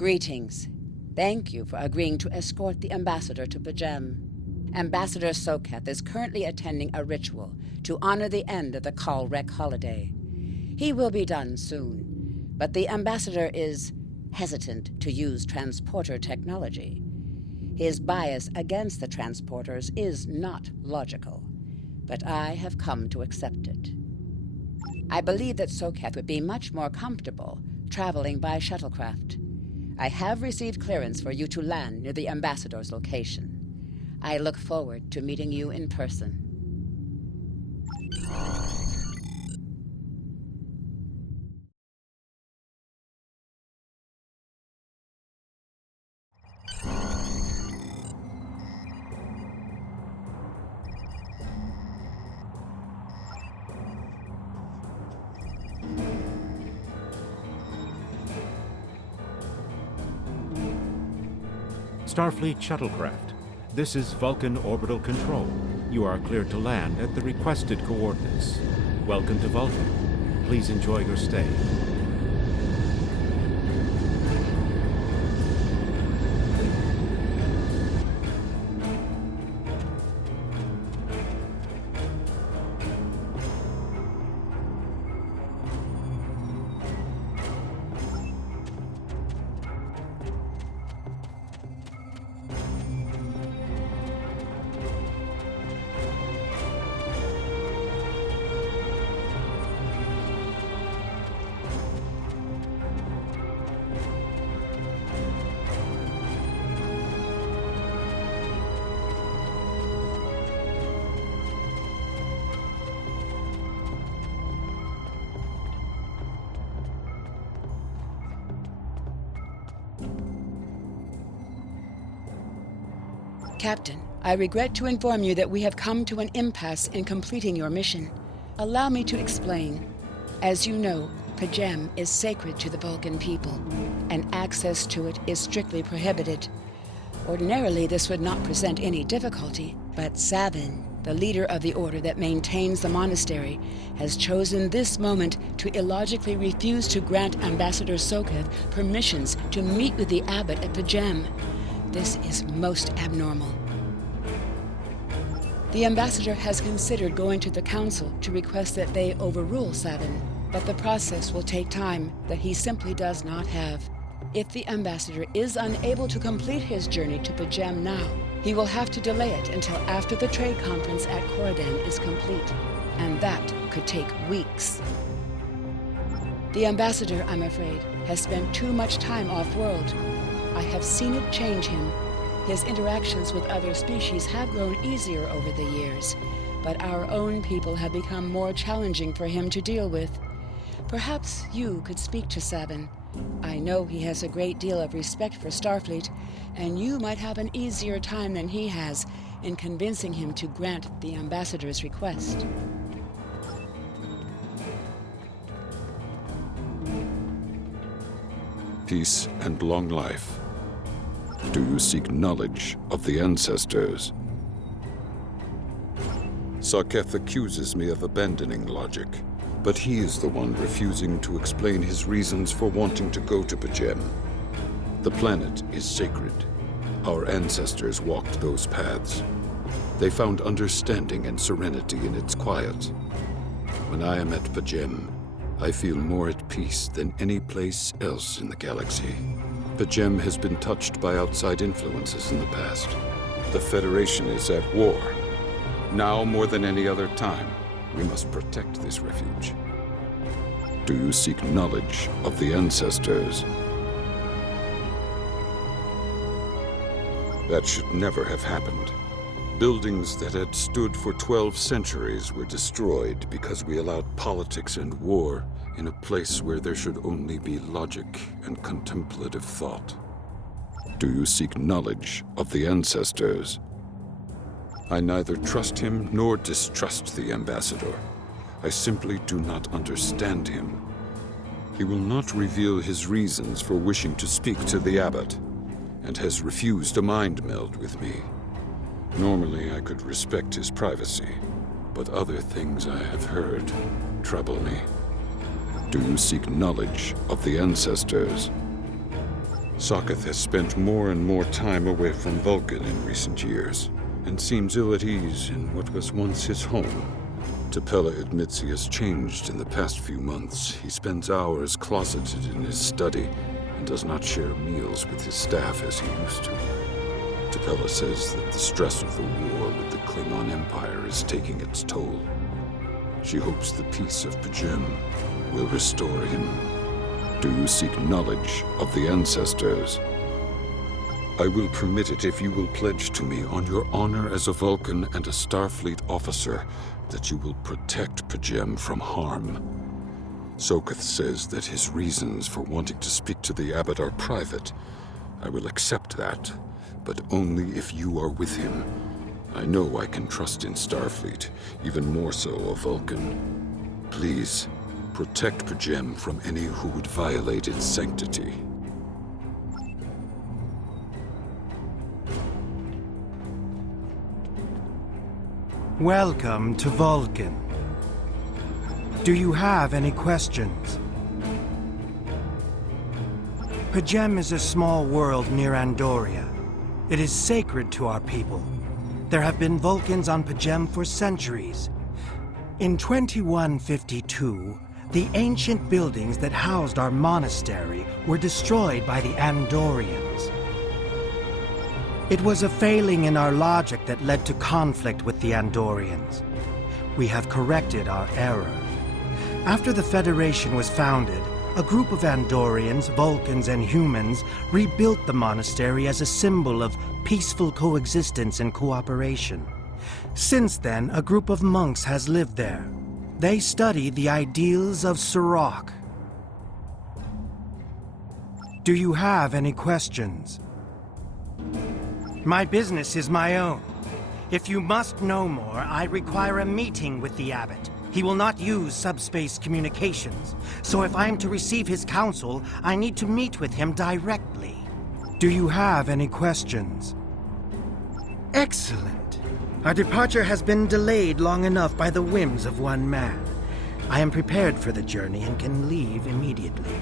Greetings. Thank you for agreeing to escort the ambassador to Pajem. Ambassador Soketh is currently attending a ritual to honor the end of the Kalrek holiday. He will be done soon, but the ambassador is hesitant to use transporter technology. His bias against the transporters is not logical, but I have come to accept it. I believe that Soketh would be much more comfortable traveling by shuttlecraft. I have received clearance for you to land near the ambassador's location. I look forward to meeting you in person. Starfleet shuttlecraft. This is Vulcan Orbital Control. You are cleared to land at the requested coordinates. Welcome to Vulcan. Please enjoy your stay. Captain, I regret to inform you that we have come to an impasse in completing your mission. Allow me to explain. As you know, Pajem is sacred to the Vulcan people, and access to it is strictly prohibited. Ordinarily, this would not present any difficulty, but Savin, the leader of the order that maintains the monastery, has chosen this moment to illogically refuse to grant Ambassador Soketh permissions to meet with the abbot at Pajem. This is most abnormal. The ambassador has considered going to the council to request that they overrule Savin, but the process will take time that he simply does not have. If the ambassador is unable to complete his journey to Pajem now, he will have to delay it until after the trade conference at Coridan is complete, and that could take weeks. The ambassador, I'm afraid, has spent too much time off-world. I have seen it change him. His interactions with other species have grown easier over the years, but our own people have become more challenging for him to deal with. Perhaps you could speak to Savin. I know he has a great deal of respect for Starfleet, and you might have an easier time than he has in convincing him to grant the ambassador's request. Peace and long life. Do you seek knowledge of the ancestors? Soketh accuses me of abandoning logic, but he is the one refusing to explain his reasons for wanting to go to Pajem. The planet is sacred. Our ancestors walked those paths. They found understanding and serenity in its quiet. When I am at Pajem, I feel more at peace than any place else in the galaxy. Pajem has been touched by outside influences in the past. The Federation is at war. Now more than any other time, we must protect this refuge. Do you seek knowledge of the ancestors? That should never have happened. Buildings that had stood for 12 centuries were destroyed because we allowed politics and war in a place where there should only be logic and contemplative thought. Do you seek knowledge of the ancestors? I neither trust him nor distrust the ambassador. I simply do not understand him. He will not reveal his reasons for wishing to speak to the abbot, and has refused a mind meld with me. Normally, I could respect his privacy, but other things I have heard trouble me. Do you seek knowledge of the ancestors? Sokoth has spent more and more time away from Vulcan in recent years, and seems ill at ease in what was once his home. Tapella admits he has changed in the past few months. He spends hours closeted in his study and does not share meals with his staff as he used to. Tapella says that the stress of the war with the Klingon Empire is taking its toll. She hopes the peace of Pajem will restore him. Do you seek knowledge of the ancestors? I will permit it if you will pledge to me on your honor as a Vulcan and a Starfleet officer that you will protect Pajem from harm. Sokoth says that his reasons for wanting to speak to the Abbot are private. I will accept that, but only if you are with him. I know I can trust in Starfleet, even more so a Vulcan. Please, protect Pajem from any who would violate its sanctity. Welcome to Vulcan. Do you have any questions? Pajem is a small world near Andoria. It is sacred to our people. There have been Vulcans on Pajem for centuries. In 2152, the ancient buildings that housed our monastery were destroyed by the Andorians. It was a failing in our logic that led to conflict with the Andorians. We have corrected our error. After the Federation was founded, a group of Andorians, Vulcans, and humans rebuilt the monastery as a symbol of peaceful coexistence and cooperation. Since then, a group of monks has lived there. They study the ideals of Sirach. Do you have any questions? My business is my own. If you must know more, I require a meeting with the Abbot. He will not use subspace communications, so if I am to receive his counsel, I need to meet with him directly. Do you have any questions? Excellent. Our departure has been delayed long enough by the whims of one man. I am prepared for the journey and can leave immediately.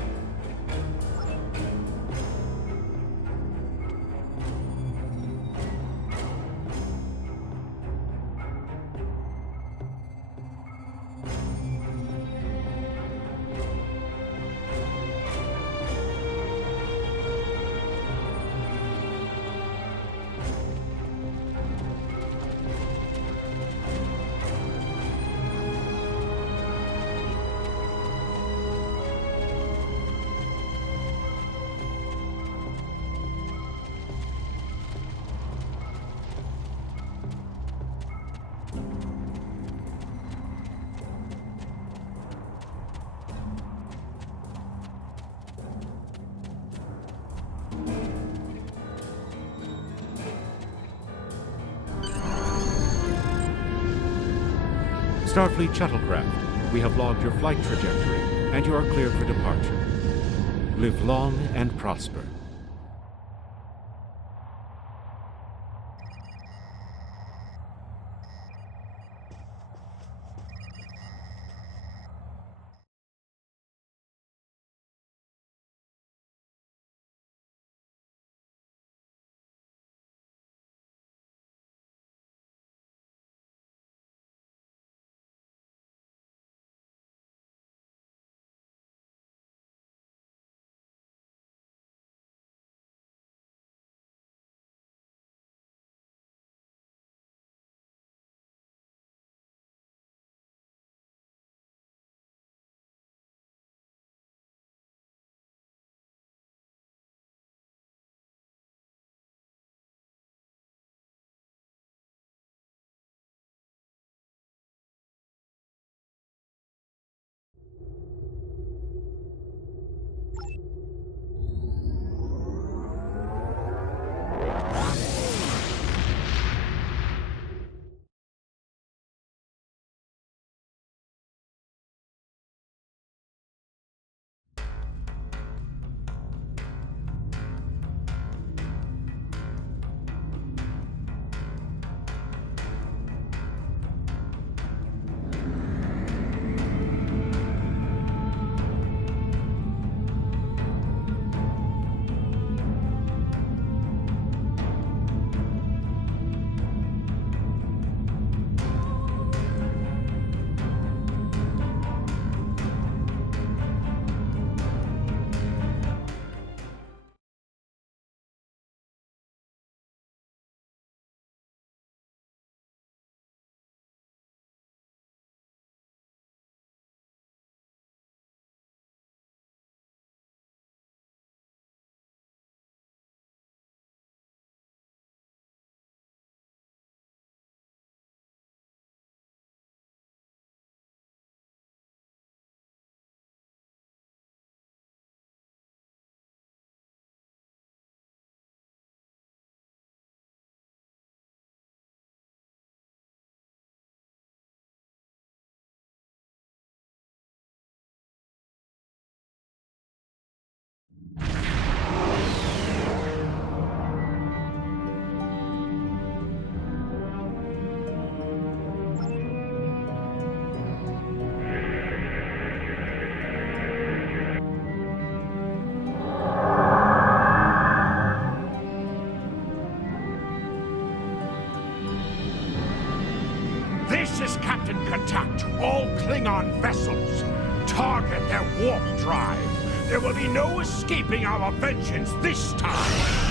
Starfleet shuttlecraft, we have logged your flight trajectory, and you are cleared for departure. Live long and prosper. Klingon vessels. Target their warp drive. There will be no escaping our vengeance this time.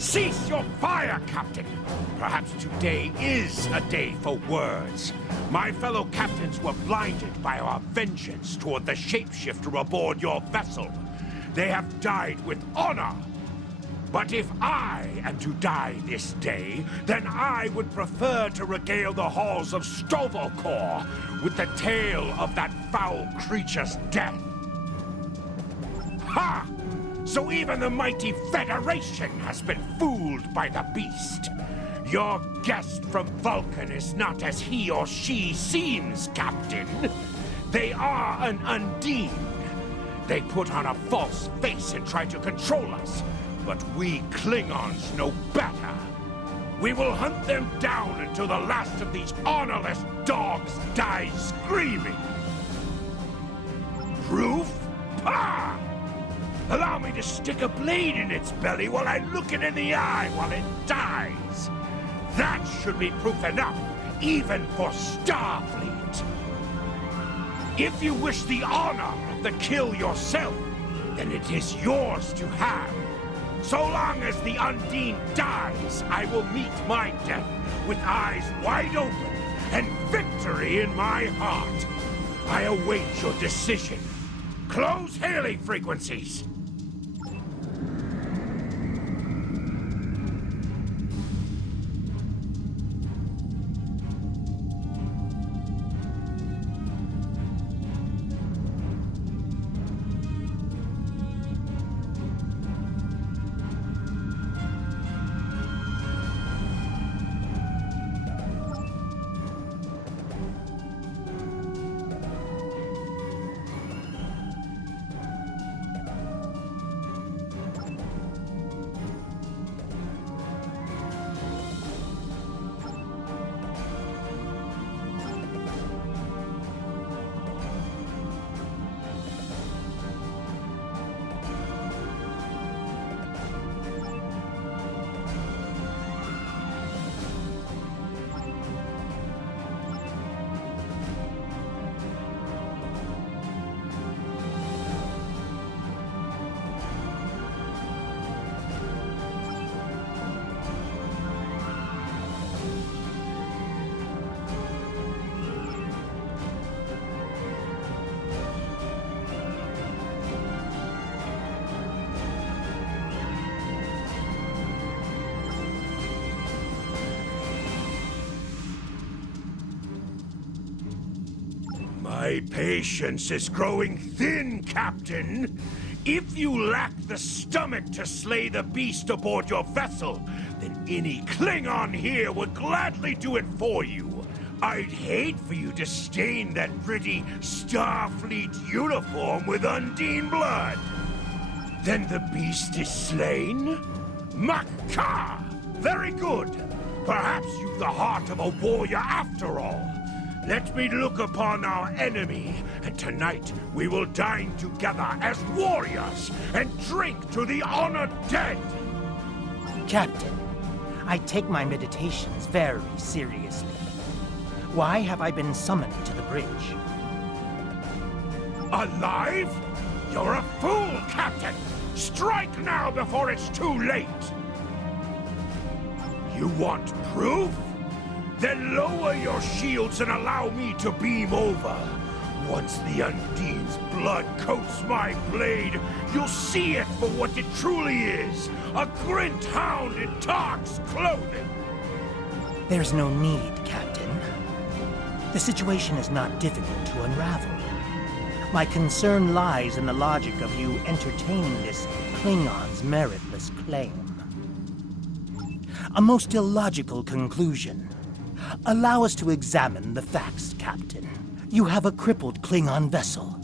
Cease your fire, Captain! Perhaps today is a day for words. My fellow captains were blinded by our vengeance toward the shapeshifter aboard your vessel. They have died with honor. But if I am to die this day, then I would prefer to regale the halls of Stovalkor with the tale of that foul creature's death. Ha! So even the mighty Federation has been fooled by the beast. Your guest from Vulcan is not as he or she seems, Captain. They are an Undine. They put on a false face and try to control us, but we Klingons know better. We will hunt them down until the last of these honorless dogs dies screaming. Proof? Pah! Allow me to stick a blade in its belly while I look it in the eye while it dies. That should be proof enough, even for Starfleet. If you wish the honor of the kill yourself, then it is yours to have. So long as the Undine dies, I will meet my death with eyes wide open and victory in my heart. I await your decision. Close hailing frequencies. My patience is growing thin, Captain. If you lack the stomach to slay the beast aboard your vessel, then any Klingon here would gladly do it for you. I'd hate for you to stain that pretty Starfleet uniform with Undine blood. Then the beast is slain? Makar! Very good. Perhaps you've the heart of a warrior after all. Let me look upon our enemy, and tonight we will dine together as warriors and drink to the honored dead. Captain, I take my meditations very seriously. Why have I been summoned to the bridge? Alive? You're a fool, Captain! Strike now before it's too late! You want proof? Then lower your shields and allow me to beam over. Once the Undine's blood coats my blade, you'll see it for what it truly is. A Grint hound in Tark's clothing. There's no need, Captain. The situation is not difficult to unravel. My concern lies in the logic of you entertaining this Klingon's meritless claim. A most illogical conclusion. Allow us to examine the facts, Captain. You have a crippled Klingon vessel,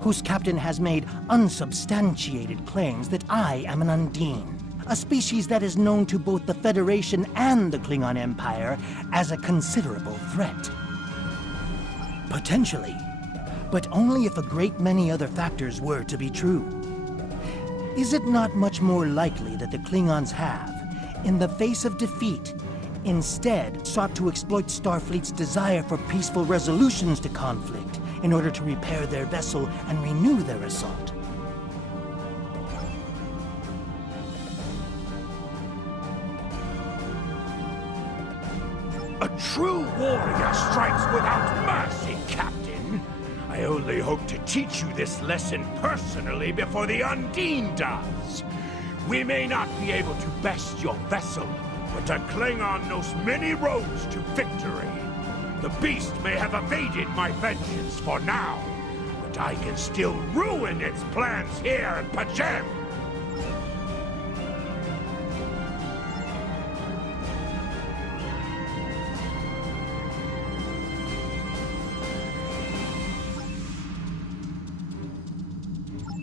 whose captain has made unsubstantiated claims that I am an Undine, a species that is known to both the Federation and the Klingon Empire as a considerable threat. Potentially, but only if a great many other factors were to be true. Is it not much more likely that the Klingons have, in the face of defeat, instead sought to exploit Starfleet's desire for peaceful resolutions to conflict in order to repair their vessel and renew their assault? A true warrior strikes without mercy, Captain. I only hope to teach you this lesson personally before the Undine does. We may not be able to best your vessel, but a Klingon knows many roads to victory. The beast may have evaded my vengeance for now, but I can still ruin its plans here in P'Jem.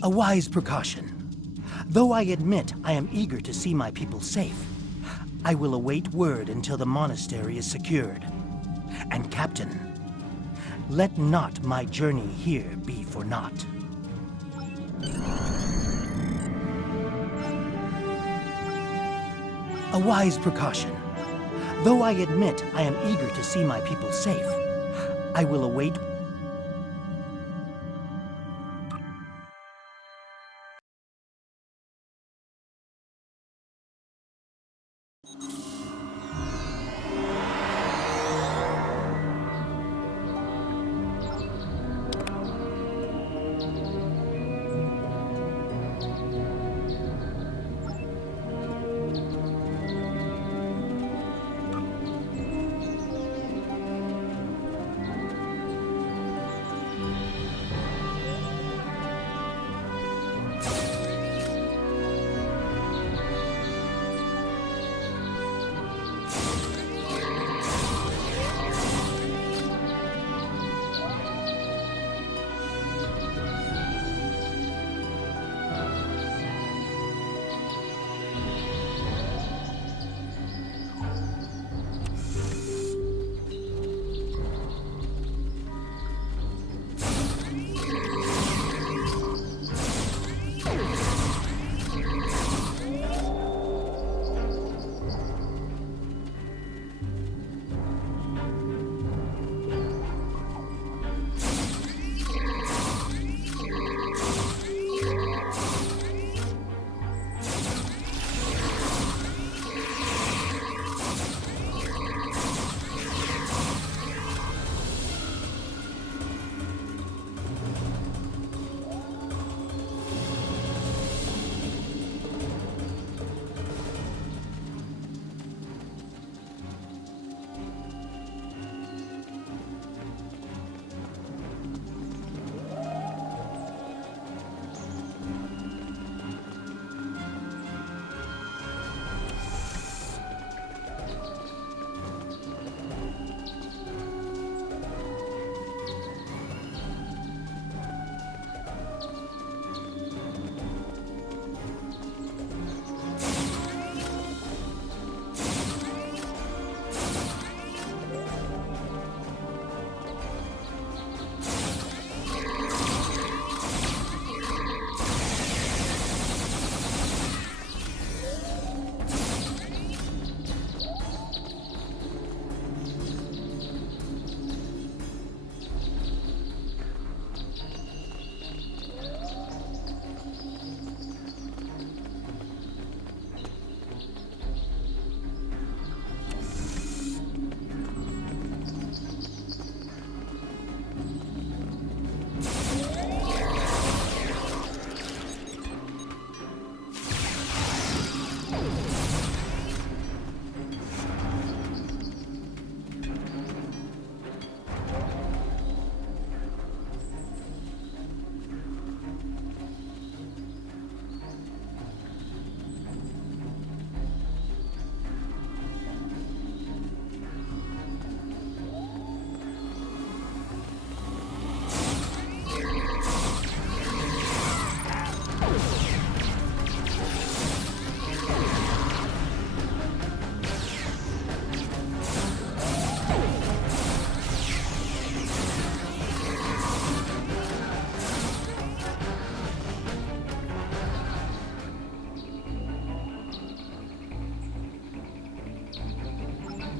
A wise precaution. Though I admit I am eager to see my people safe, I will await word until the monastery is secured. And Captain, let not my journey here be for naught. A wise precaution. Though I admit I am eager to see my people safe, I will await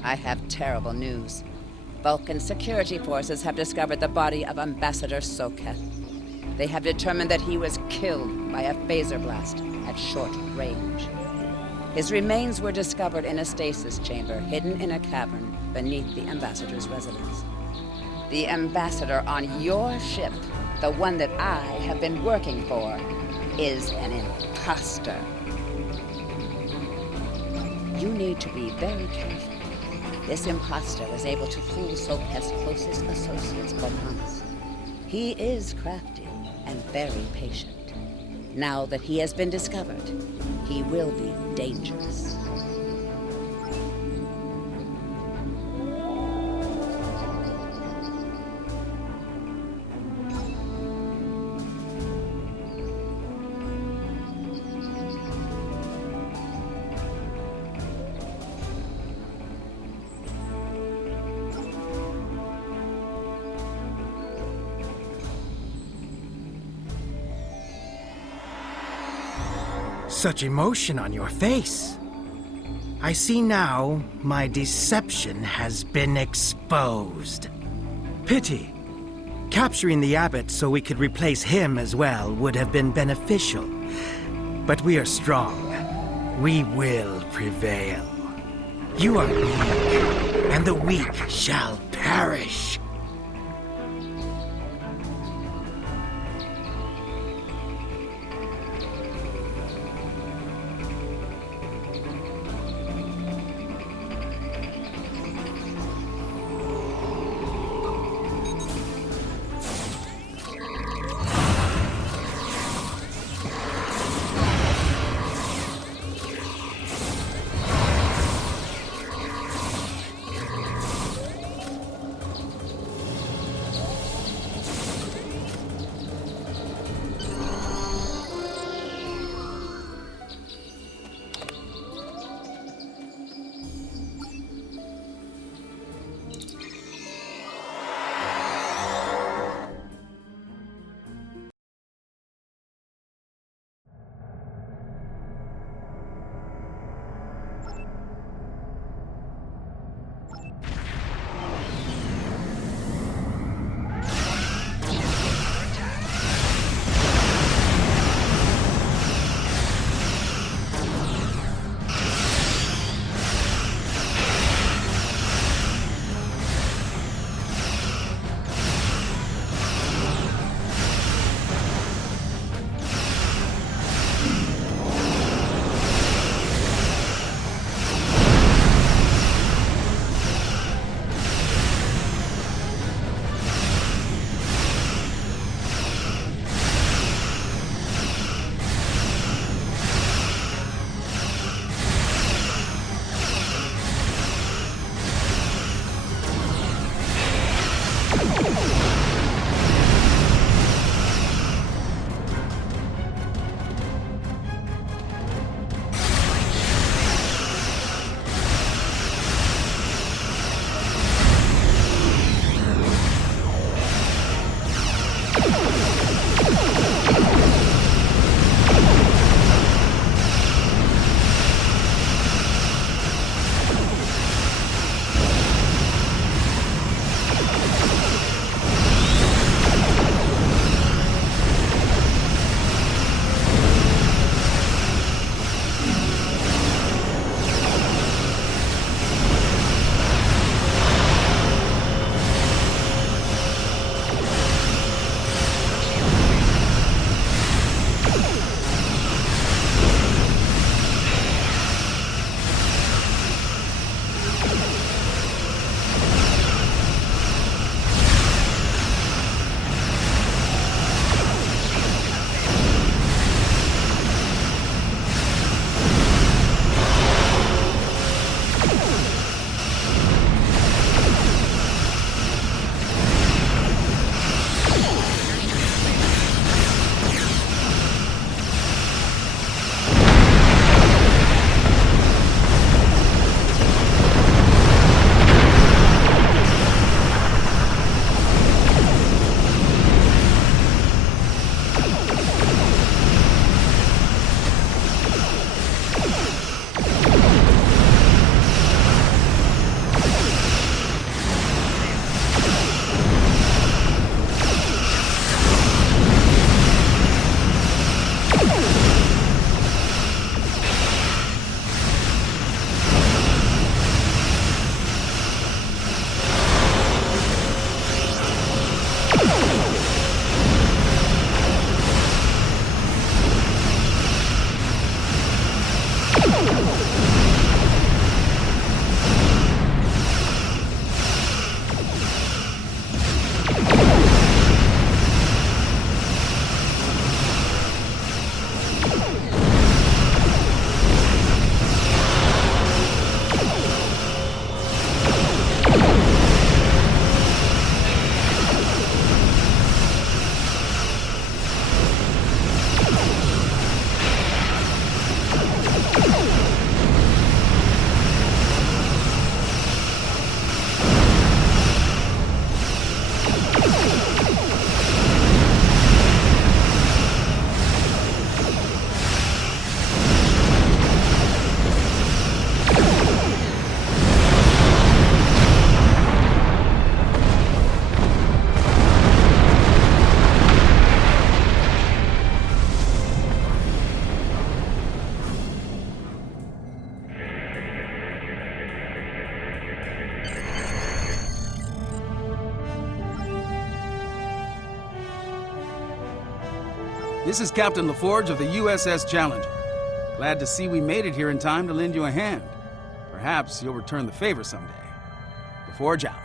I have terrible news. Vulcan security forces have discovered the body of Ambassador Soketh. They have determined that he was killed by a phaser blast at short range. His remains were discovered in a stasis chamber hidden in a cavern beneath the Ambassador's residence. The Ambassador on your ship, the one that I have been working for, is an imposter. You need to be very careful. This imposter was able to fool Soketh's closest associates for months. He is crafty and very patient. Now that he has been discovered, he will be dangerous. Such emotion on your face. I see now my deception has been exposed. Pity. Capturing the abbot so we could replace him as well would have been beneficial. But we are strong. We will prevail. You are weak, and the weak shall perish. This is Captain LaForge of the USS Challenger. Glad to see we made it here in time to lend you a hand. Perhaps you'll return the favor someday. LaForge out.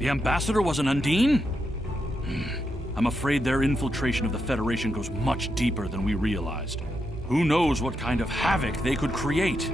The ambassador was an Undine? I'm afraid their infiltration of the Federation goes much deeper than we realized. Who knows what kind of havoc they could create?